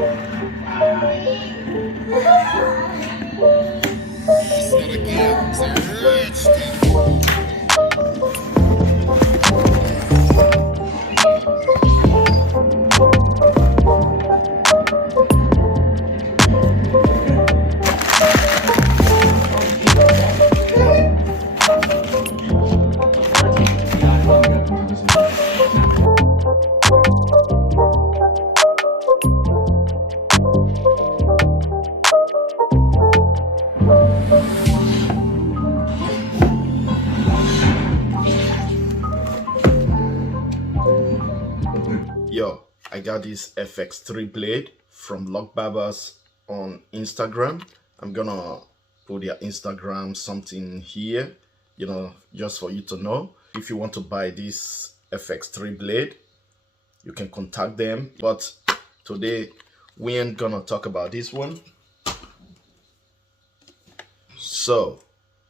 It's not a game, it's a rich thing. Yo, I got this FX3 blade from Lock Barbers on Instagram. I'm gonna put their Instagram something here, just for you to know. If you want to buy this FX3 blade, you can contact them. But today we ain't gonna talk about this one. So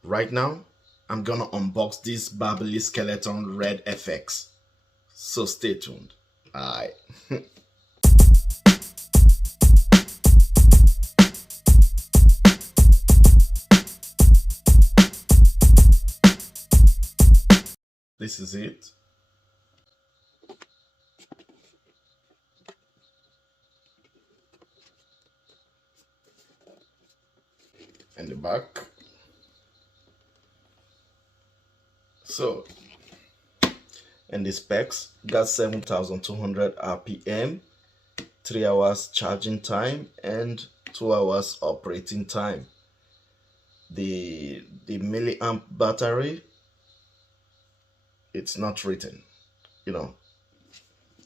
right now I'm gonna unbox this Babyliss Skeleton Red FX. So stay tuned. Alright. This is it. And the back. So, and the specs got 7,200 RPM, 3 hours charging time, and 2 hours operating time. The milliamp battery, it's not written,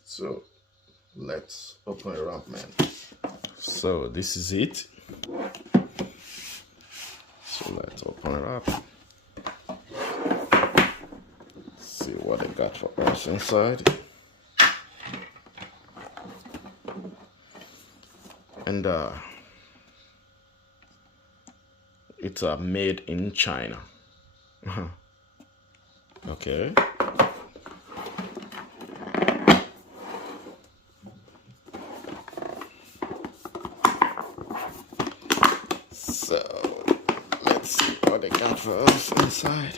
So let's open it up, man. So this is it. So let's open it up. See what they got for us inside. And it's made in China. Okay. So let's see what they got for us inside.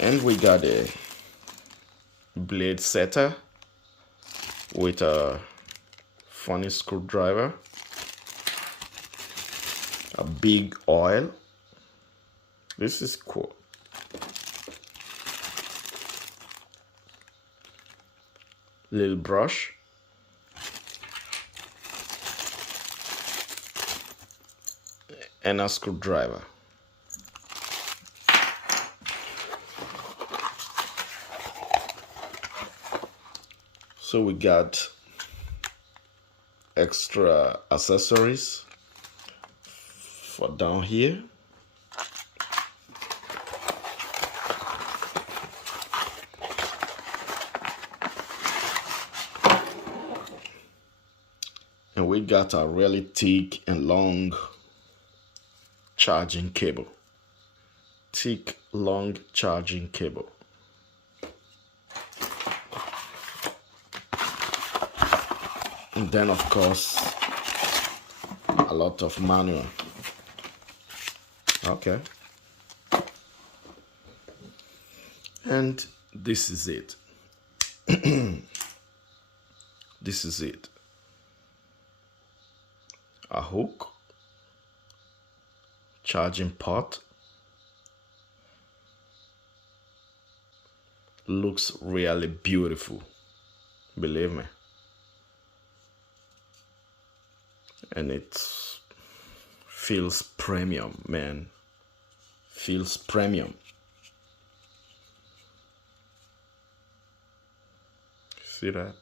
And we got a blade setter with a funny screwdriver, a big oil. This is cool. Little brush. And a screwdriver. So we got extra accessories for down here. And we got a really thick and long charging cable. Thick, long charging cable. And then, of course, a lot of manual. Okay. And this is it. This is it. A hook, charging port. Looks really beautiful, believe me. And it feels premium, man. Feels premium. See that?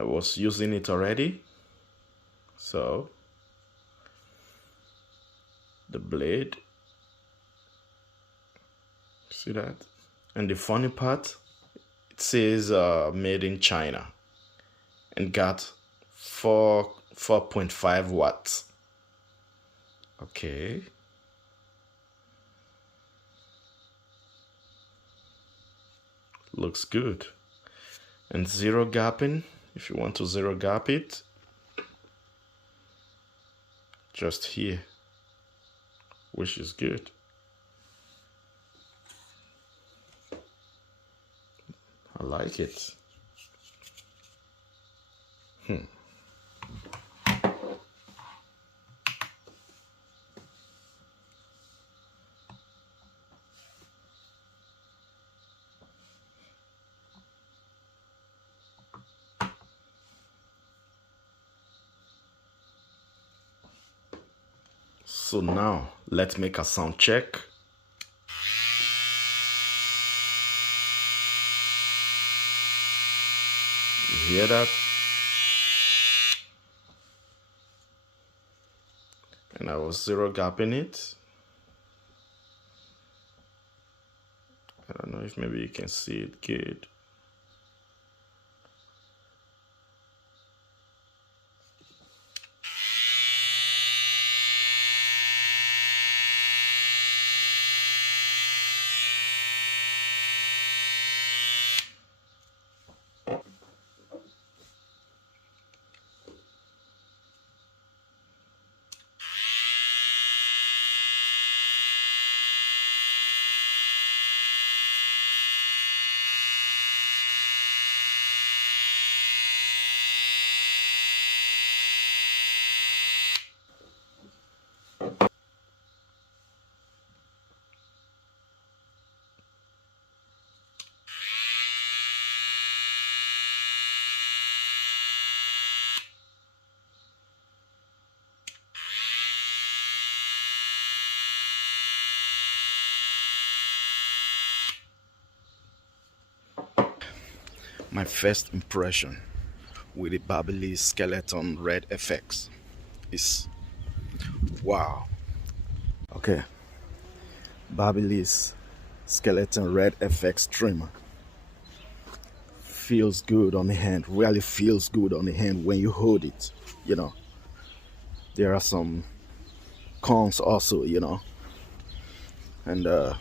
I was using it already, so the blade. See that? And the funny part, it says made in China and got 4.5 watts. Okay. Looks good. And zero gapping, if you want to zero gap it, just here, which is good. I like it. So now let's make a sound check. You hear that? And I was zero gapping it. I don't know if maybe you can see it good. My first impression with the Babyliss Skeleton Red FX is wow. Okay, Babyliss Skeleton Red FX trimmer feels good on the hand, really feels good on the hand when you hold it. You know, there are some cons also, you know, and I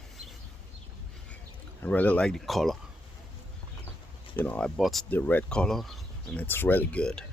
really like the color. You know, I bought the red color and it's really good.